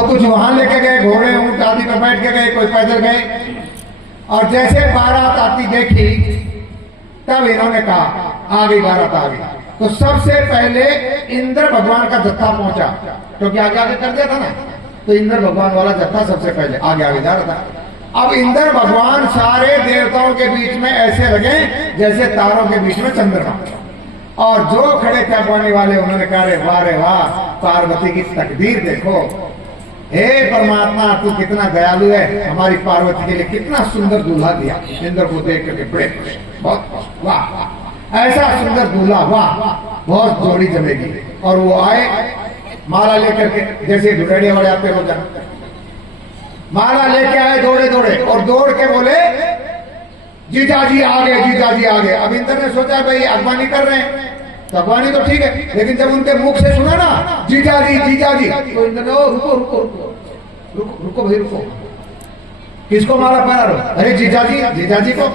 तो कुछ वहां लेके गए, घोड़े ऊंट आदि में बैठ के गए, कोई पैदल गए। और जैसे बारात आती देखी तब इन्होंने कहा आ गई बारात आ गई। तो सबसे पहले इंद्र भगवान का जत्था पहुंचा, क्योंकि आगे आगे कर दिया था ना, तो इंद्र भगवान वाला जत्था सबसे पहले आगे आगे जा रहा था। अब इंद्र भगवान सारे देवताओं के बीच में ऐसे लगे जैसे तारों के बीच में चंद्रमा। और जो खड़े थे अगवानी वाले, उन्होंने कहा रे वाह, पार्वती की तकदीर देखो, हे परमात्मा तू कितना दयालु है, हमारी पार्वती के लिए कितना सुंदर दूल्हा दिया। इंद्र को देख करके बड़े खुश, बहुत वाह, ऐसा सुंदर दूल्हा, वाह बहुत जोड़ी जमेगी। और वो आए माला लेकर के, जैसे ढुरेड़िया वाले आते हो जाते, माला लेके आए दौड़े दौड़े, और दौड़ के बोले जीजा जी आ गए, जीजा जी आ गए। अब इंद्र ने सोचा भाई अगवानी कर रहे हैं, तो अगवानी तो ठीक है, लेकिन जब उनके मुख से सुना ना जीजा जी, तो इंद्र ने रुको रुको रुको रुको रुको भाई रुको, किसको माला पहना रहे? अरे जीजा जी को।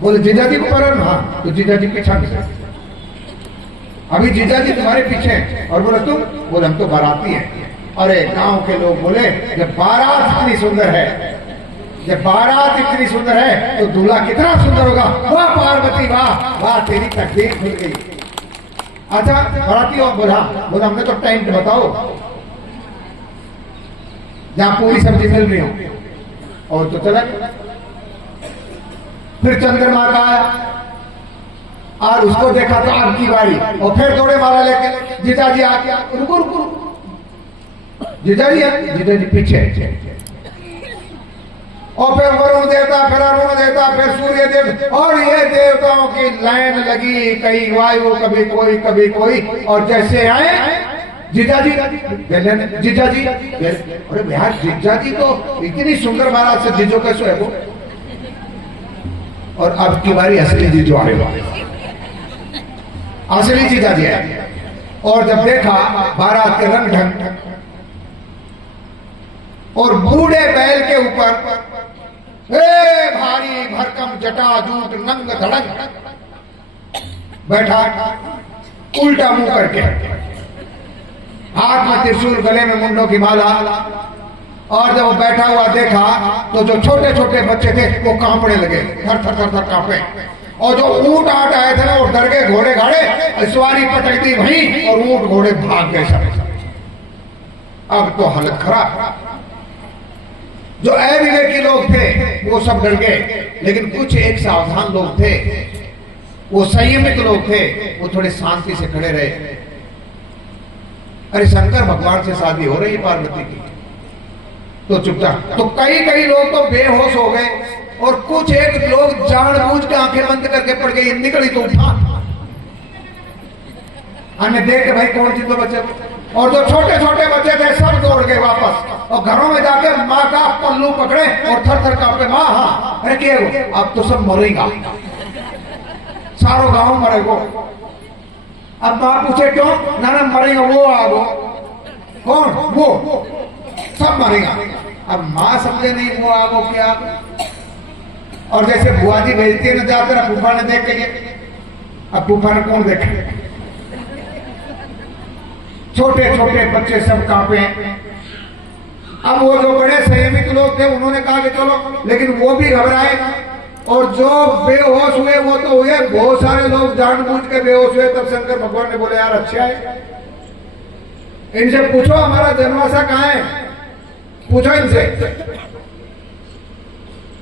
बोले जीजा जी को पहना रहे? हाँ। तो जीजा जी पीछा किसे? अभी जीजा जी तुम्हारे पीछे। और बोले तुम? बोले हम तो बाराती हैं। अरे गांव के लोग बोले जब बारात इतनी सुंदर है, जब बारात इतनी सुंदर है तो दूल्हा कितना सुंदर होगा। वाह पार्वती वाह वाह, तेरी तकदीर खुल गई। अच्छा बाराती हो? बोला हमने तो टेंट बताओ जहां पूरी सब्जी मिल रही हो। और तो चला, फिर चंद्रमा का आया और उसको देखा तो आपकी बारी, और फिर दौड़े माला लेके जीजा जी आ गया। रुको रुको रुको, जीजा जी पीछे। और फिर वरुण देवता, फिर अरुण देवता, फिर सूर्य देवता, और ये देवताओं की लाइन लगी, कहीं वायु, कभी कोई। और जैसे आए जीजा जी, अरे यार जीजा जी तो इतनी सुंदर बारात से जीजो कैसे है वो। और अब की बारी असली जीजो आए, असली जीजा जी है। और जब देखा बारात के रंग ढंग, और बूढ़े बैल के ऊपर भारी भरकम जटा जूट नंग धड़क बैठा, उल्टा मुंह करके, हाथ में त्रिशूल, गले में मुंडों की माला। और जब वो बैठा हुआ देखा तो जो छोटे छोटे बच्चे थे वो कांपने लगे, थर थर थर थर कांपे। और जो ऊंट आट आए थे ना वो डर गए, घोड़े गाड़े, सवारी पटक दी वहीं, और ऊंट घोड़े भाग गए सब। अब तो हालत खराब। जो अविवेकी लोग थे वो सब डर गए, लेकिन कुछ एक सावधान लोग थे, वो संयमित लोग थे, वो थोड़े शांति से खड़े रहे। अरे शंकर भगवान से शादी हो रही है पार्वती की, तो चुपचाप। तो कई लोग तो बेहोश हो गए, और कुछ एक लोग जानबूझ के आंखें बंद करके पड़ गई, निकली तो उठा। हमने देख के भाई कौन सी तो बच्चे, और जो छोटे छोटे बच्चे थे सब दौड़ गए वापस, और घरों में जाके माँ का पल्लू पकड़े और थर थर कांपे, माँ हाँ अरे क्या अब तो सब मरेगा, सारो गांव मरेगा। अब माँ पूछे क्यों? ना मरेगा वो, आगो कौन वो, सब मरेगा। अब माँ समझे नहीं वो आगो क्या। और जैसे बुआ जी भेजती है ना, जाते ना फूफा ने देख के, अब फूफा ने कौन देखे, छोटे छोटे बच्चे सब कांपे। अब वो जो बड़े संयमित लोग थे उन्होंने कहा कि चलो, लेकिन वो भी घबराए, और जो बेहोश हुए वो तो हुए, बहुत सारे लोग जानबूझ के बेहोश हुए। तब शंकर भगवान ने बोले यार अच्छा है, इनसे पूछो हमारा जनवासा कहाँ है, पूछो इनसे।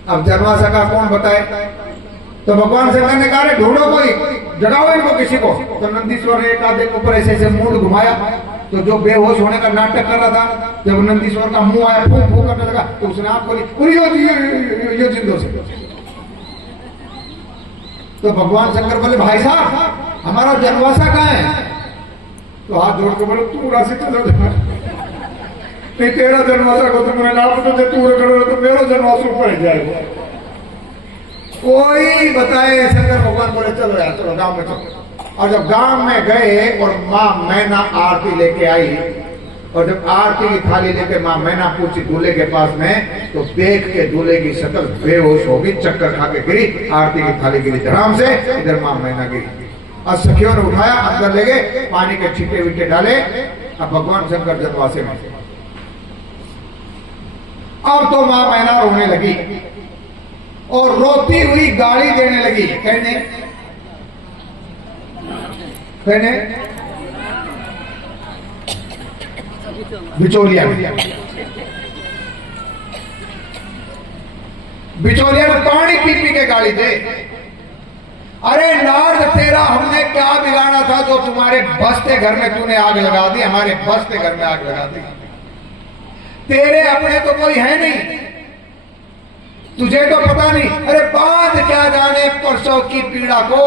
अब जनवासा का कौन बताए? तो भगवान शंकर ने कहा ढूंढो कोई, जगाओ इनको किसी को। तो नंदीश्वर ने एक आधे के ऊपर ऐसे मुंह घुमाया, तो जो बेहोश होने का नाटक कर रहा था, जब नंदीश्वर का मुंह आया फूंक फूंक करने लगा, तो उसने आप बोली यो जिंदो से। तो भगवान शंकर बोले भाई साहब हमारा जनवासा कहाँ है? तो हाथ जोड़ के बोले तू राशि चलो, नहीं तेरा जनवासा को तुमने नाम तो तू करो तो मेरा जनवासा ऊपर जाएगा। कोई बताए? शंकर भगवान बोले चलो यार चलो गांव में चलो। और जब गांव में गए और माँ मैना आरती लेके आई, और जब आरती की थाली लेके माँ मैना पूछी दूल्हे के पास में, तो देख के दूल्हे की शक्ल बेहोश होगी, चक्कर खा के गिरी, आरती की थाली गिरी धड़ाम से, इधर माँ मैना गिरी। और सखियों ने उठाया, अंदर ले गए, पानी के छींटे वीटे डाले। अब भगवान शंकर जनवासे में अब तो मां मैना रोने लगी और रोती हुई गाली देने लगी। कहने बिचौलिया ने पानी पी पी के गाली दे। अरे नारद, तेरा हमने क्या बिगाड़ा था जो तुम्हारे बसते घर में तूने आग लगा दी, हमारे बसते घर में आग लगा दी। तेरे अपने तो कोई है नहीं, तुझे तो पता नहीं। अरे बात क्या जाने परसों की पीड़ा को,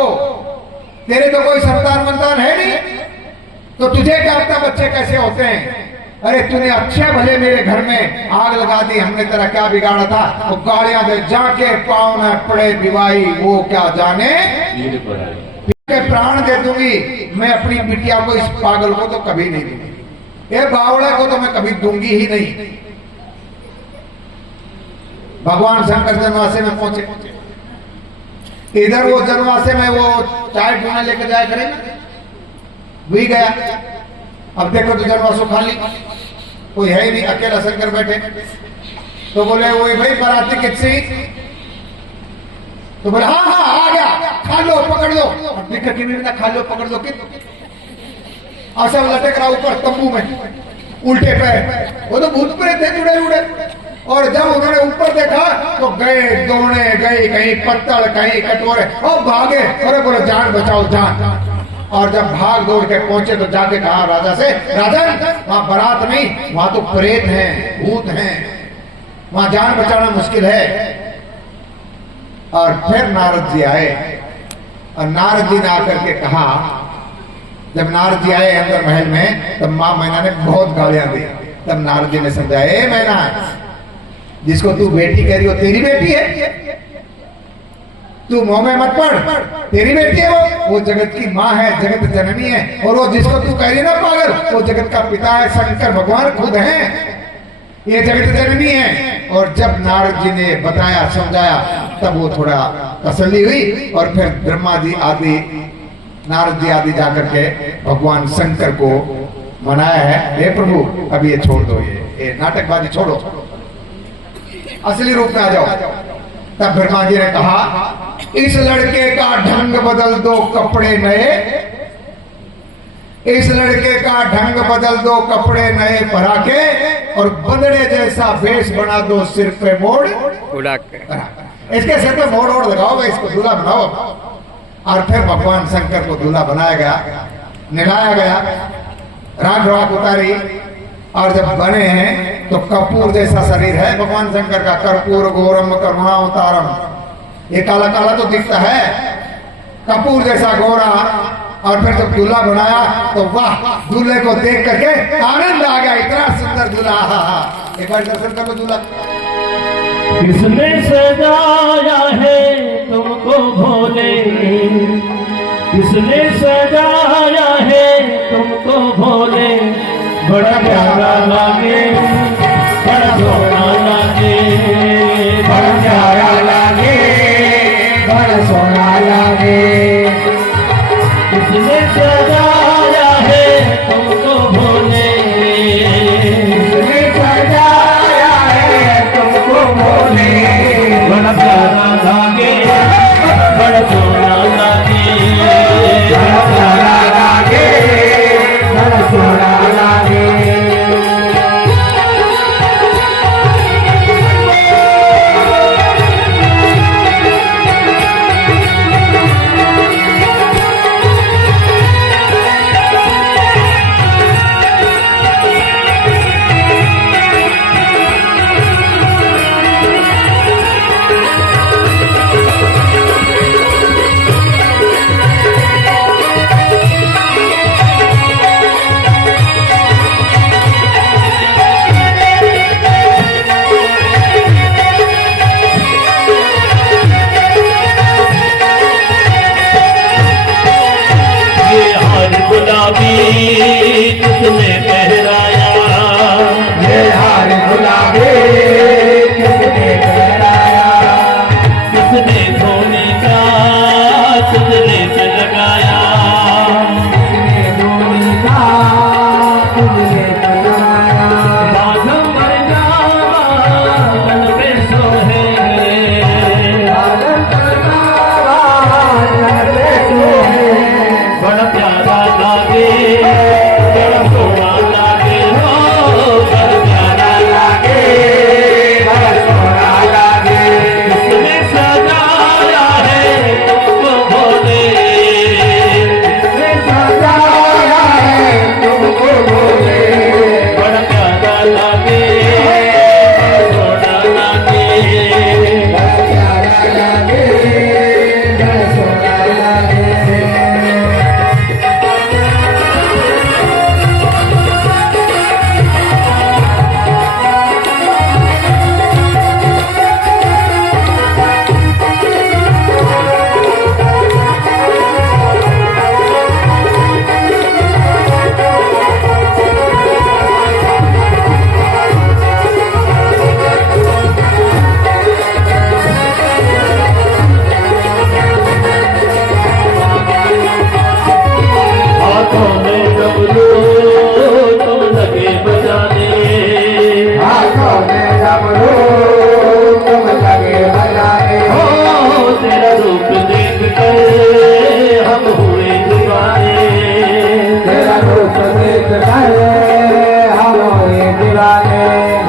तेरे तो कोई संतान मंतान है नहीं, तो तुझे क्या पता बच्चे कैसे होते हैं। अरे तूने अच्छे भले मेरे घर में आग लगा दी, हमने तेरा क्या बिगाड़ा था। वो गालियां दे, जाके पाँव में पड़े विवाही, वो क्या जाने के प्राण दे दूंगी मैं अपनी बिटिया को, इस पागल को तो कभी नहीं दूंगी, ये बावड़े को तो मैं कभी दूंगी ही नहीं। भगवान शंकर जनवासे में पहुंचे। इधर वो जनवासे में वो चाय पीने लेकर जाया करेगा, भी गया। अब देखो तो जनवासो खाली, कोई है ही नहीं, अकेला शंकर बैठे। तो बोले वही भाई बाराती कितनी, तो बोले हाँ हाँ आ गया, खा लो पकड़ लो। खा लो पकड़ लो, सब लटक रहा ऊपर तंबू में उल्टे पैर। वो तो भूत प्रेत थे जुड़े उड़े। और जब उन्होंने ऊपर देखा तो गए दौड़े, गई कहीं पत्तल कहीं कटोरे और भागे। अरे बोले जान बचाओ जान। और जब भाग दौड़ के पहुंचे तो जाके कहा राजा से, राजन वहां बारात नहीं, वहां तो प्रेत हैं, भूत हैं, वहां जान बचाना मुश्किल है। और फिर नारद जी आए और नारद जी ने आकर के कहा, जब नारद जी आए अंदर महल में तब मां मैना ने बहुत गालियां दी। तब नारद जी ने समझाया, ए मैना, जिसको तू बेटी कह रही हो तेरी बेटी है, तू मुंह में मत पड़, तेरी बेटी है वो जगत की माँ है, जगत जननी है। और वो जिसको तू कह रही ना पागल, वो जगत का पिता है, शंकर भगवान खुद हैं, ये जगत जननी है। और जब नारद जी ने बताया समझाया तब वो थोड़ा तसल्ली हुई। और फिर ब्रह्मा जी आदि, नारद जी आदि जाकर के भगवान शंकर को मनाया है, हे प्रभु अब ये छोड़ दो, ये नाटकबाजी छोड़ो, असली रूप में आ जाओ। तब ब्रह्मा जी ने कहा, इस लड़के का ढंग बदल दो, कपड़े नए, इस लड़के का ढंग बदल दो, कपड़े नए पहरा के, और बंदरे जैसा वेश बना दो, सिर पे मोड़ उड़ा के, इसके सिर पे मोड़ ओढ़ लगाओ, इसको दूल्हा बनाओ। और फिर भगवान शंकर को दूल्हा बनाया गया, निलाया गया, राग राग उतारी। और जब बने हैं तो कपूर जैसा शरीर है भगवान शंकर का, कर्पूर गौरम करुणावतारम, ये काला काला तो दिखता है, कपूर जैसा गोरा। और फिर जब दूल्हा बनाया तो वाह, दूल्हे को देख करके आनंद आ गया, इतना सुंदर दूल्हा। एक बार दर्शन करो दूल्हा। किसने सजाया है तुमको भोले, किसने सजाया है तुमको भोले, बड़ा प्यारा लागे, बड़ा सोना लागे, बड़ा प्यारा लागे, बड़ा सोना लागे। किसने सजाया है तुमको भोले, किसने सजाया है तुमको भोले, बड़ा प्यारा लागे, बड़ा सोना लागे, बड़ा प्यारा लागे, बड़ा सोना लागे।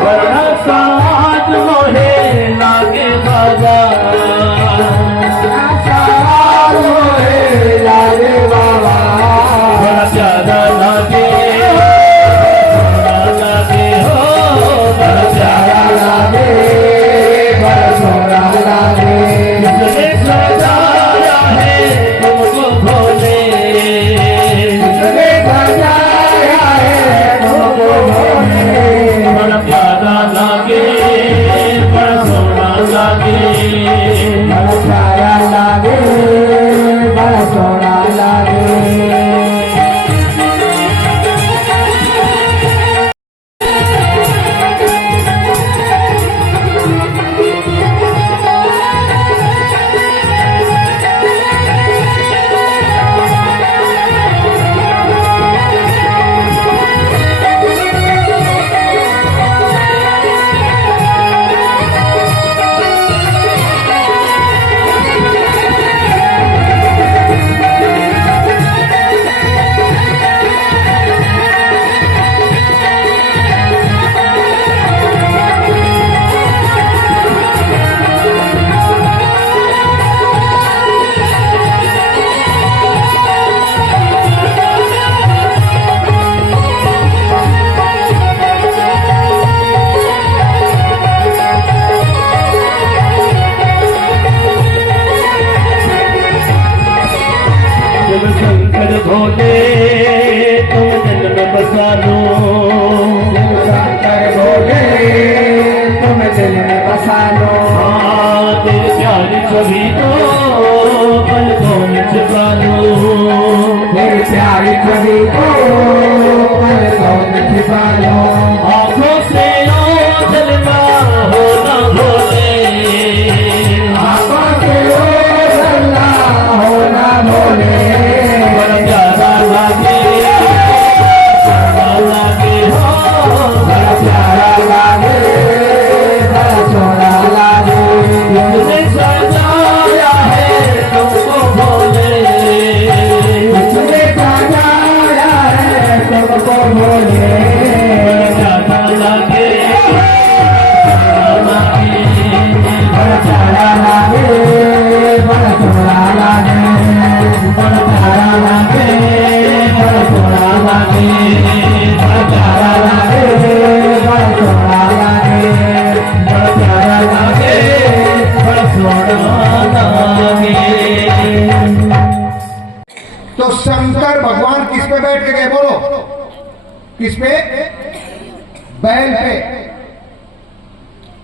बड़ा साज मोहे लागे बाजार लागे बाबा बड़ा प्यारा लागे हो बड़ा प्यारा लागे बड़ा सोना लागे जिसने सजाया है तुमको भोले सजाया है तुमको भोले बड़ा प्यारा लागे बड़ा सोना लागे बड़ा प्यारा लागे बड़ा सोना लागे तुम शंकर भोले तुम दिल में बसा लो शंकर भोले तुम दिल में बसा लो हाँ तेरी प्यारी छवि को पलकों में छुपा लो मेरी प्यारी छवि को पलकों में छिपा लो आँखों से ओझल ना हो ना भोले आँखों से ओझल ना हो ना भोले बड़ा प्यारा लागे हो बड़ा प्यारा लागे बड़ा सोना लागे जिसने सजाया है तुमको भोले तुमने सजाया है तुमको भोले प्यारा लागे बड़ा प्यारा लागे बड़ा सोना लागे बड़ा प्यारा लागे बड़ा सोना लागे बड़ा प्यारा लागे बड़ा सोना लागे बड़ा प्यारा लागे बड़ा सोना लागे तो शंकर भगवान किस पे बैठ के गए बोलो किस पे बैल पे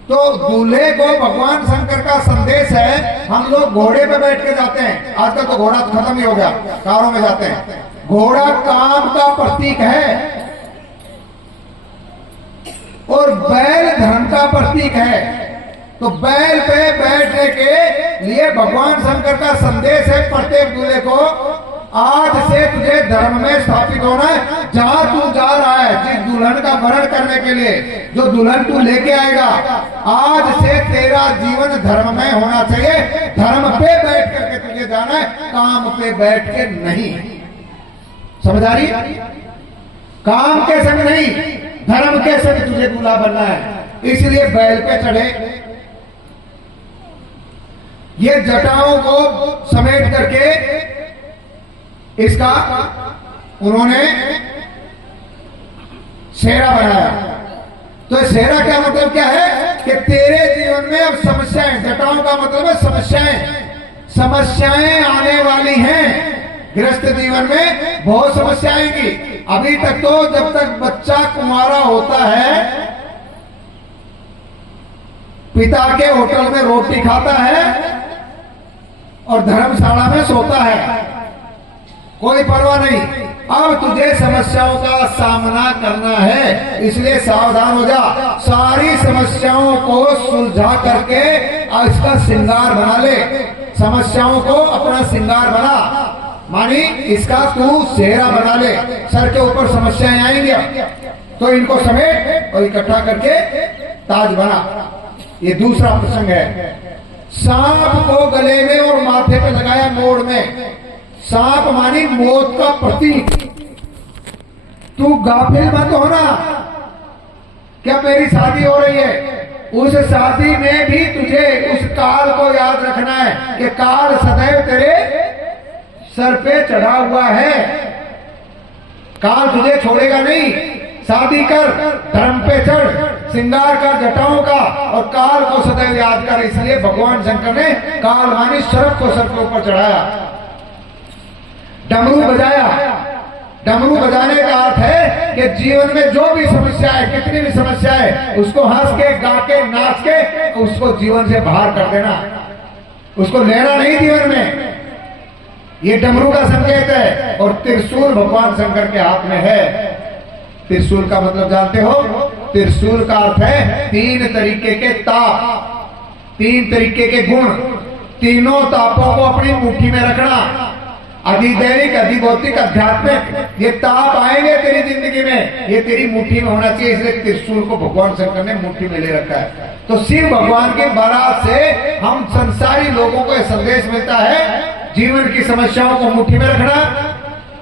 तो दूल्हे को भगवान शंकर का संदेश है हम लोग घोड़े पे बैठ के जाते हैं आजकल तो घोड़ा खत्म ही हो गया कारों में जाते हैं घोड़ा काम का प्रतीक है और बैल धर्म का प्रतीक है तो बैल पे बैठने के लिए भगवान शंकर का संदेश है प्रत्येक दूल्हे को आज से तुझे धर्म में स्थापित होना है जहां तू जा रहा है जिस दुल्हन का वरण करने के लिए जो दुल्हन तू लेके आएगा आज से तेरा जीवन धर्म में होना चाहिए धर्म पे बैठ करके तुझे जाना है काम पे बैठ के नहीं समझ आ रही काम के संग नहीं धर्म के संग तुझे दूल्हा बनना है इसलिए बैल पे चढ़े ये जटाओं को समेट करके इसका उन्होंने सेहरा बनाया तो सेहरा क्या मतलब क्या है कि तेरे जीवन में अब समस्याएं जटाओं का मतलब है समस्याएं आने वाली हैं गृहस्थ जीवन में बहुत समस्याएं आएंगी अभी तक तो जब तक बच्चा कुंवारा होता है पिता के होटल में रोटी खाता है और धर्मशाला में सोता है कोई परवाह नहीं अब तुझे समस्याओं का सामना करना है इसलिए सावधान हो जा सारी समस्याओं को सुलझा करके इसका श्रृंगार बना ले समस्याओं को अपना श्रृंगार बना मानी इसका तू सेहरा बना ले सर के ऊपर समस्याएं आएंगी तो इनको समेट और इकट्ठा करके ताज बना ये दूसरा प्रसंग है सांप को गले में और माथे पे लगाया मोड़ में सांप मानी मौत का प्रतीक तू गाफिल मत होना क्या मेरी शादी हो रही है, उस शादी में भी तुझे उस काल को याद रखना है कि काल सदैव तेरे सर पे चढ़ा हुआ है, काल तुझे छोड़ेगा नहीं। शादी कर, धर्म पे चढ़, श्रृंगार कर जटाओं का, और काल को सदैव याद कर। इसलिए भगवान शंकर ने काल मानी शर्फ को सर के ऊपर चढ़ाया, डमरू बजाया। डमरू बजाने का अर्थ है कि जीवन में जो भी समस्या है, कितनी भी समस्या है, उसको हंस के, गा के, नाच के उसको जीवन से बाहर कर देना, उसको लेना नहीं जीवन में। ये डमरू का संकेत है। और त्रिशूल भगवान शंकर के हाथ में है। त्रिशूल का मतलब जानते हो? त्रिशूल का अर्थ है तीन तरीके के ताप, तीन तरीके के गुण, तीनों तापों को अपनी मुट्ठी में रखना। अधिदैविक, अधिभौतिक, आध्यात्मिक, ये ताप आएंगे तेरी जिंदगी में, ये तेरी मुट्ठी में होना चाहिए। इसलिए त्रिशूल को भगवान शंकर ने मुट्ठी में ले रखा है। तो शिव भगवान के बारात से हम संसारी लोगों को यह संदेश मिलता है, जीवन की समस्याओं को मुट्ठी में रखना,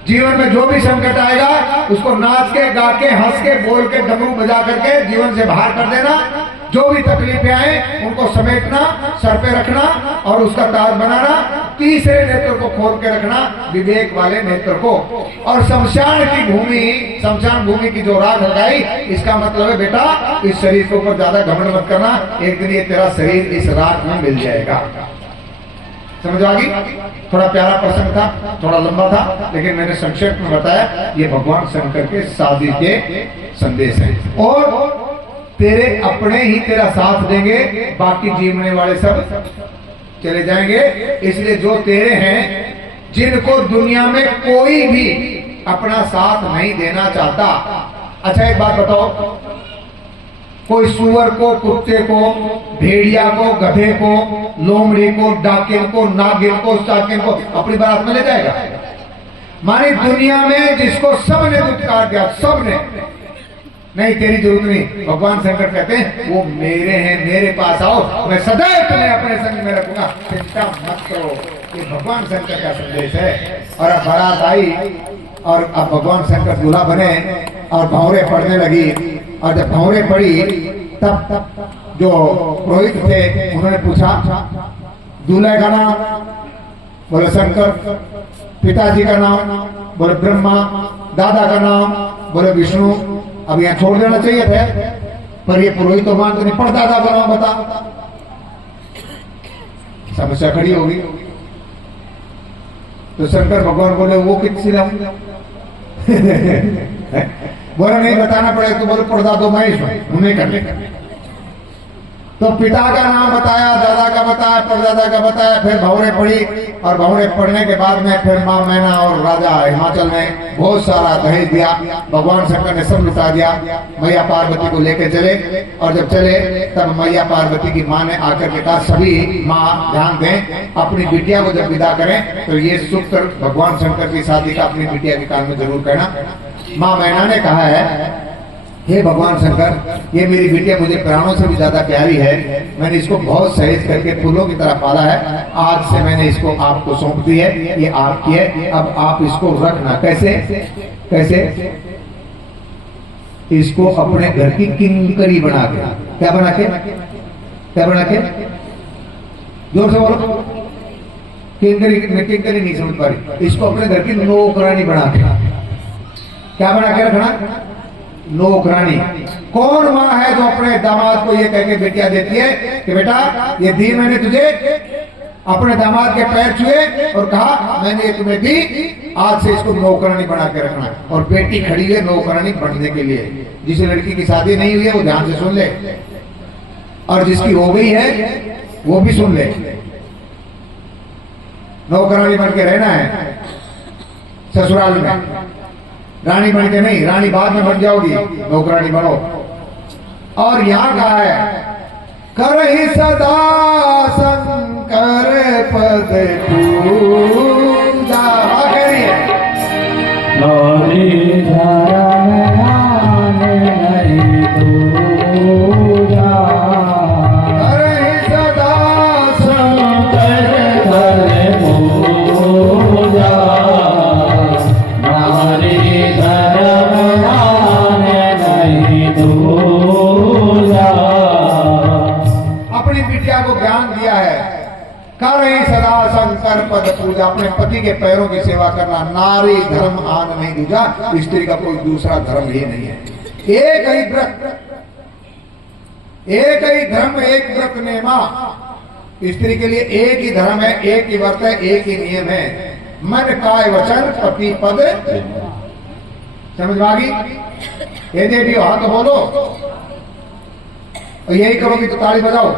जीवन में जो भी संकट आएगा उसको नाच के, गा के, हंस के, बोल के, डमरू बजा करके जीवन से बाहर कर देना। जो भी तकलीफें आए उनको समेटना, सर पे रखना और उसका ताज बनाना। तीसरे नेत्र को खोल के रखना, विवेक वाले नेत्र को। और शमशान की भूमि, शमशान भूमि की जो राख लगाई, इसका मतलब है बेटा इस शरीर के ऊपर ज्यादा घमंड मत करना, एक दिन ये तेरा शरीर इस राख में मिल जाएगा। समझ आ गई? थोड़ा प्यारा प्रसंग था, थोड़ा लंबा था, लेकिन मैंने संक्षेप में बताया। ये भगवान शंकर के शादी के संदेश हैं। और तेरे अपने ही तेरा साथ देंगे, बाकी जीवने वाले सब चले जाएंगे। इसलिए जो तेरे हैं, जिनको दुनिया में कोई भी अपना साथ नहीं देना चाहता। अच्छा एक बात बताओ, कोई सुअर को, कुत्ते को, भेड़िया को, गधे को, लोमड़ी को, डाकिन को, नागिन को, साकिन को अपनी बारात में ले जाएगा? मानी दुनिया में जिसको सबने दुत्कार दिया, सबने, नहीं तेरी जरूरत नहीं। भगवान शंकर कहते हैं वो मेरे हैं, मेरे पास आओ, मैं सदैव तुम्हें अपने संग में रखूंगा, चिंता मत करो। ये भगवान शंकर का संदेश है। और अब बारात आई और अब भगवान शंकर दूल्हा बने और भौरे पड़ने लगी। और जब भौरे पड़ी तब जो पुरोहित थे उन्होंने पूछा, दूल्हे का नाम? बोले शंकर। पिताजी का नाम? बोले ब्रह्मा। दादा का नाम? बोले विष्णु। अब यहाँ छोड़ देना चाहिए थे, पर ये पुरोहित तो मानते नहीं, परदादा का नाम बता। समस्या खड़ी होगी। तो शंकर भगवान बोले वो किससे नाम? बोले नहीं बताना पड़ेगा। तो बोले परदादो महेश उन्हें कर ले। तो पिता का नाम बताया, दादा का बताया, परदादा का बताया, फिर भौरे पड़ी। और भौरे पड़ने के बाद में फिर माँ मैना और राजा हिमाचल ने बहुत सारा दहेज दिया। भगवान शंकर ने सब लुटा दिया। मैया पार्वती को लेके चले। और जब चले तब मैया पार्वती की माँ ने आकर के कहा, सभी माँ ध्यान दें, अपनी बिटिया को जब विदा करें तो ये सूत्र भगवान शंकर की शादी का अपनी बिटिया के कान में जरूर कहना। माँ मैना ने कहा है, हे भगवान शंकर, ये मेरी बिटिया मुझे प्राणों से भी ज्यादा प्यारी है। मैंने इसको बहुत सहेज करके फूलों की तरह पाला है। आज से मैंने इसको आपको सौंप दी है, ये आपकी है। अब आप इसको रखना। कैसे? कैसे? इसको अपने घर की किंकरी बना के। क्या बना के? क्या बना के? जोर से बोलो। किंकरी नहीं समझ पा रही। इसको अपने घर की नौकरानी बना के। क्या बना के रखना? नौकरानी। कौन माँ है जो अपने दामाद को ये कह के बेटियां देती है कि बेटा ये दी मैंने तुझे, अपने दामाद के पैर छुए और कहा मैंने ये तुम्हें दी, आज से इसको नौकरानी बना के रखना। और बेटी खड़ी है नौकरानी बनने के लिए। जिस लड़की की शादी नहीं हुई है वो ध्यान से सुन ले, और जिसकी हो गई है वो भी सुन ले। नौकरानी बन के रहना है ससुराल में, रानी बन के नहीं। रानी बाद में बन जाओगी, नौकरानी बनो। और यहाँ कहा है, करहि सदा शंकर पद पूजा। नारी धर्म माने नहीं दूजा। क्या है? कर ही सदा शंकर पद पूजा, अपने पति के पैरों की सेवा करना। नारी धर्म आन नहीं दूजा, स्त्री का कोई दूसरा धर्म ही नहीं है। एक ही व्रत, एक ही धर्म, एक व्रत नेमा। स्त्री के लिए एक ही धर्म है, एक ही व्रत है, एक ही नियम है। मन काय वचन पति पद। समझ में आ गई? ये देवी हाथ बोलो और यही करोगी तो ताली बजाओ।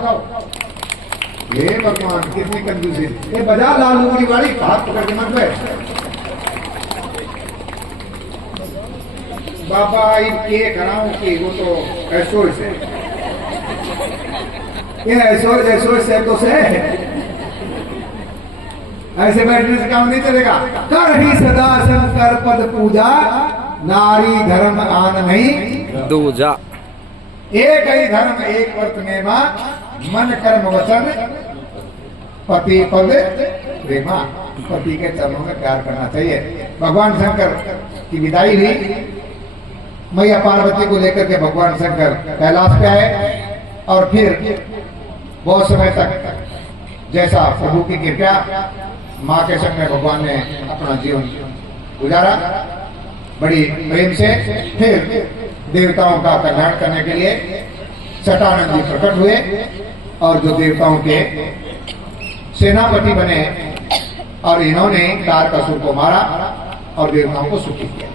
ये भगवान कितनी कंजूसी। ये बजा लाल मुंगली वाली, हाथ पकड़ के मत बैठ। बाबा ये कराऊं कि वो तो ऐसो से, ये ऐसो से तो से ऐसे बैठने से काम नहीं चलेगा। कर ही सदा शंकर पद पूजा, नारी धर्म आन नहीं दूजा। एक ही धर्म एक व्रत नेमा, मन कर्म वचन पति पद प्रेमा। पति के चरणों में प्यार करना चाहिए। भगवान शंकर की विदाई हुई, मैया पार्वती को लेकर के भगवान शंकर कैलाश पे आए और फिर बहुत समय तक जैसा प्रभु की कृपा, माँ के संग में भगवान ने अपना जीवन गुजारा बड़ी प्रेम से। फिर देवताओं का कल्याण करने के लिए सटानंद जी प्रकट हुए और जो देवताओं के सेनापति बने और इन्होंने तारकासुर को मारा और देवताओं को सुखी किया।